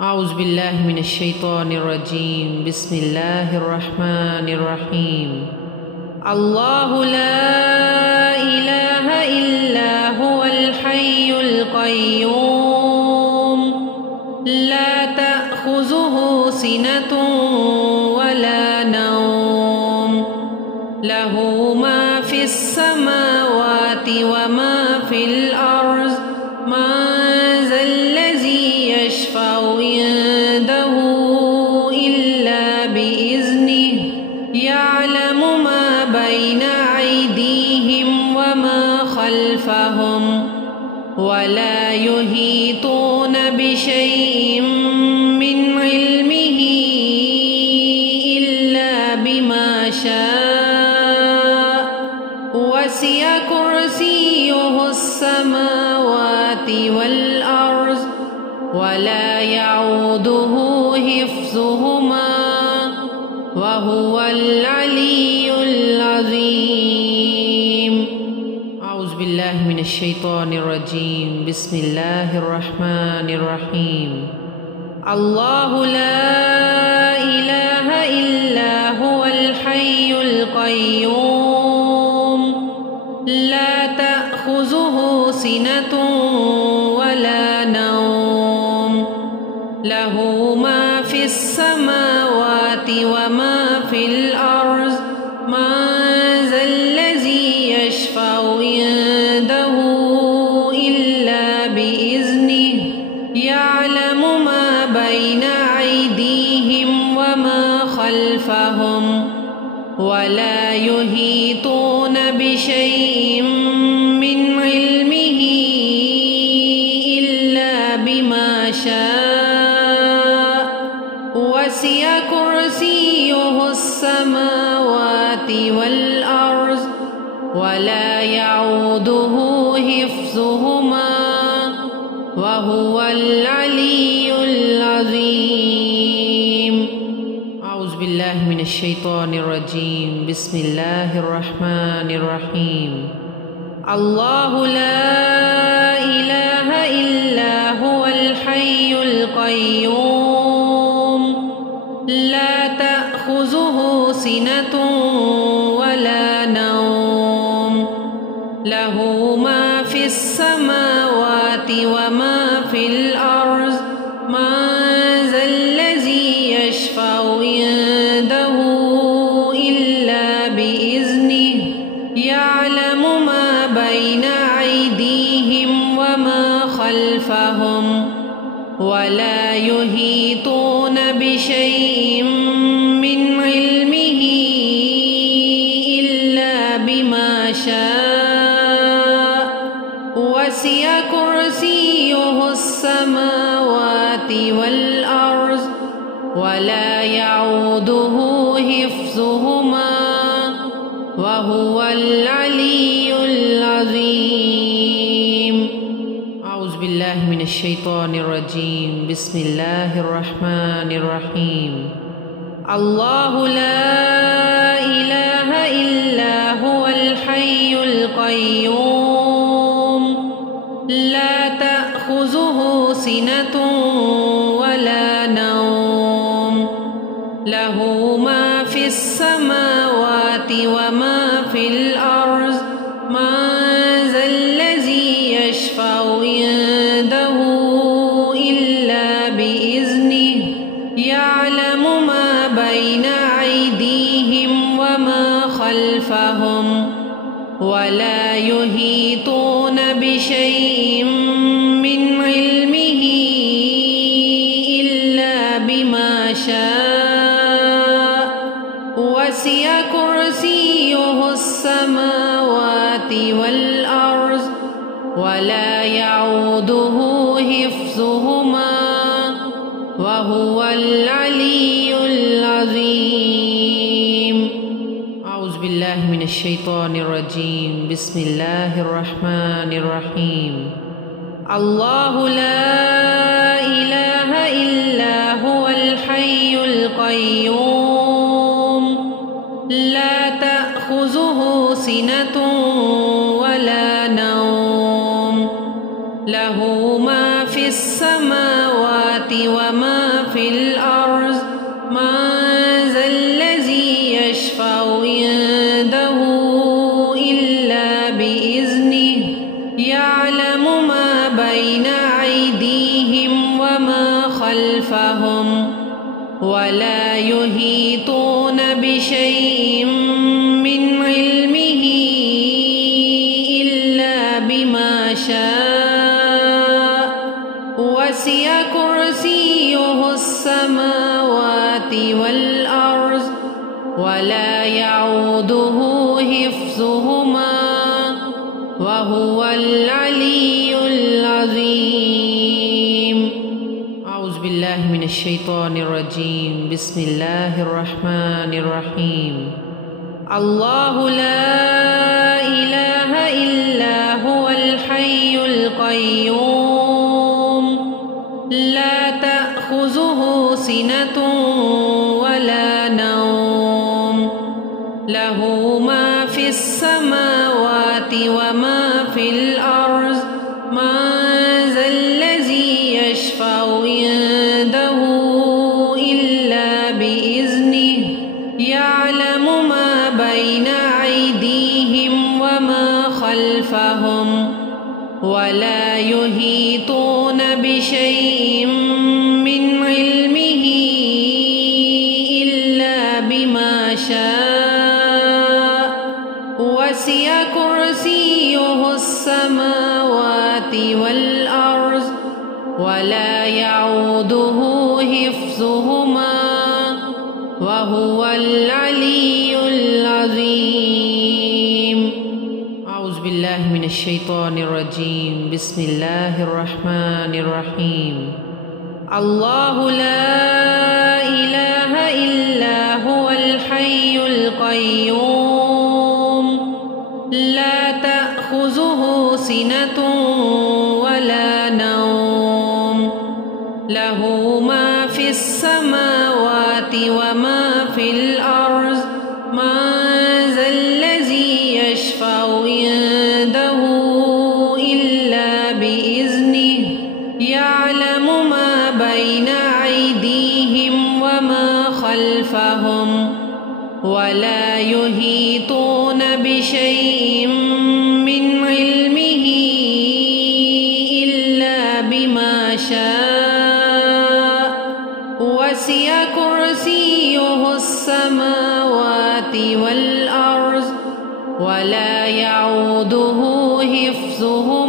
औज़ुबिल्लाहि मिनश्शैतानिर्रजीम बिस्मिल्लाहिर्रहमानिर्रहीम। अल्लाहु ला इलाहा इल्ला हुवल हय्युल क़य्यूम ला तअख़ुज़ुहु सिनतुन वला नौम लहू मा फ़िस समावाति व मा फ़िल अर्ज़ मा ज़ल्लज़ी यशफ़अु इंदहु इल्ला बिइज़्निहि यअलमु मा बैन अयदीहिम व मा ख़ल्फ़हुम वला युहीतून बिशैइन मिन इल्मिही इल्ला बिमा शाअ वसिअ कुर्सियुहुस समावाति वल अर्ज़ वला यऊदुहु हिफ्ज़ुहुमा वहुवल अलियुल अज़ीम। औज़ुबिल्लाहि मिनश्शैतानिर्रजीम बिस्मिल्लाहिर्रहमानिर्रहीम। अल्लाहु ला इलाहा इल्ला हुवल हय्युल क़य्यूम ला तअख़ुज़ुहु सिनतुन वला नौम लहू मा फ़िस समावाति व मा फ़िल अर्ज़ मा ज़ल्लज़ी यशफ़अु इंदहु इल्ला बिइज़्निहि यअलमु मा बैन अयदीहिम व मा ख़ल्फ़हुम वला युहीतून बिशैइन मिन इल्मिही इल्ला बिमा शाअ वसिअ कुर्सियुहुस समावाति वल अर्ज़ वला यऊदुहु हिफ्ज़ुहुमा वहुवल अलियुल अज़ीम। औज़ुबिल्लाहि मिनश्शैतानिर्रजीम बिस्मिल्लाहिर्रहमानिर्रहीम। अल्लाहु ला इलाहा इल्ला हुवल हय्युल क़य्यूम ला तअख़ुज़ुहु सिनतुन वला नौम लहू मा फ़िस समावाति व मा फ़िल अर्ज़ मा ज़ल्लज़ी यशफ़अु इंदहु इल्ला बिइज़्निहि यअलमु मा बैन अयदीहिम व मा ख़ल्फ़हुम वला युहीतून बिशैइन मिन इल्मिही इल्ला बिमा शाअ वसिअ कुर्सियुहुस समावाति वल अर्ज़ वला यऊदुहु हिफ्ज़ुहुमा वहुवल अलियुल अज़ीम। औज़ुबिल्लाहि मिनश्शैतानिर्रजीम बिस्मिल्लाहिर्रहमानिर्रहीम। अल्लाहु ला इलाहा इल्ला हुवल हय्युल क़य्यूम ला तअख़ुज़ुहु सिनतुन वला नौम लहू मा फ़िस समावाति व मा फ़िल अर्ज़ मा ज़ल्लज़ी यशफ़अु इंदहु इल्ला बिइज़्निहि यअलमु मा बैन अयदीहिम व मा ख़ल्फ़हुम वला युहीतून बिशैइन मिन इल्मिही इल्ला बिमा शाअ वसिअ कुर्सियुहुस समावाति वल अर्ज़ वला यऊदुहु हिफ्ज़ुहुमा वहुवल अलियुल अज़ीम। औज़ुबिल्लाहि मिनश्शैतानिर्रजीम बिस्मिल्लाहिर्रहमानिर्रहीम। अल्लाहु ला इलाहा इल्ला हुवल हय्युल क़य्यूम ला तअख़ुज़ुहु सिनतुन वला नौम लहू मा फ़िस समावाति व وما في الأرض من ذا الذي يشفع عنده إلا بإذنه يعلم ما بين أيديهم وما خلفهم ولا يحيطون بشيء من علمه إلا بما شاء وسع كرسيه السماوات والأرض ولا يعوده حفظهما وهو العلي العظيم. أعوذ بالله من الشيطان الرجيم. بسم الله الرحمن الرحيم. الله لا إله إلا هو الحي القيوم لا تأخذه سنة ولا نوم له ما في السماوات وما في الأرض من ذا الذي يشفع عنده إلا بإذنه يعلم ما بين أيديهم وما خلفهم ولا يحيطون بشيء من علمه إلا بما شاء وسع كرسيه السماوات والأرض ولا يعوده حفظهما وهو العلي العظيم. أعوذ بالله من الشيطان الرجيم. بسم الله الرحمن الرحيم. الله لا إله إلا هو الحي القيوم لا تأخذه سنة ولا نوم له ما في السماوات وما في الأرض من ذا الذي يشفع عنده إلا بإذنه يعلم ما بين أيديهم وما خلفهم ولا يحيطون بشيء من علمه إلا بما شاء وسع كرسيه السماوات والأرض ولا يعوده حفظهما